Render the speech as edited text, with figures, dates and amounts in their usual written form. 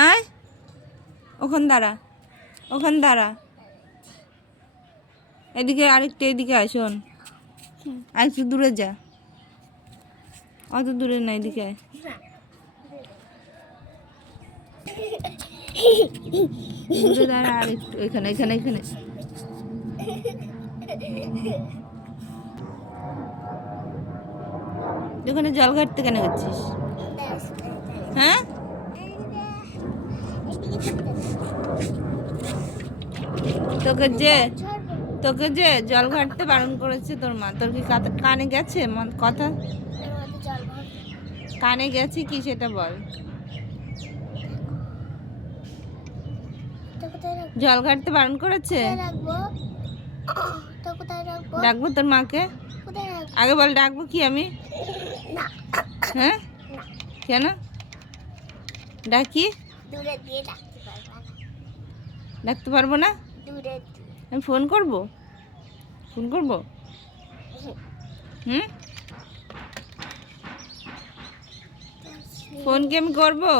আয় ওখান দাঁড়া, ওখান দাঁড়া। এদিকে আরেকটা, এদিকে আয়, শোন আর একটু দূরে যা, অত দূরে না, এদিকে আয়। দূরে দাঁড়া আর একটু, এখানে এখানে এখানে। ওখানে জল ঘাটতে কেন গেছিস? হ্যাঁ, তোকে যে জল ঘাটতে বারণ করেছে তোর মা, তোর কি কানে গেছে কথা? কানে গেছে কি সেটা বল। জল ঘাটতে বারণ করেছে? ডাকবো তোর মাকে? আগে বল, ডাকবো কি আমি? হ্যাঁ, কেন ডাকি? ডাকতে পারবো না? আমি ফোন করবো, ফোন করবো। হুম, ফোন কি আমি করবো?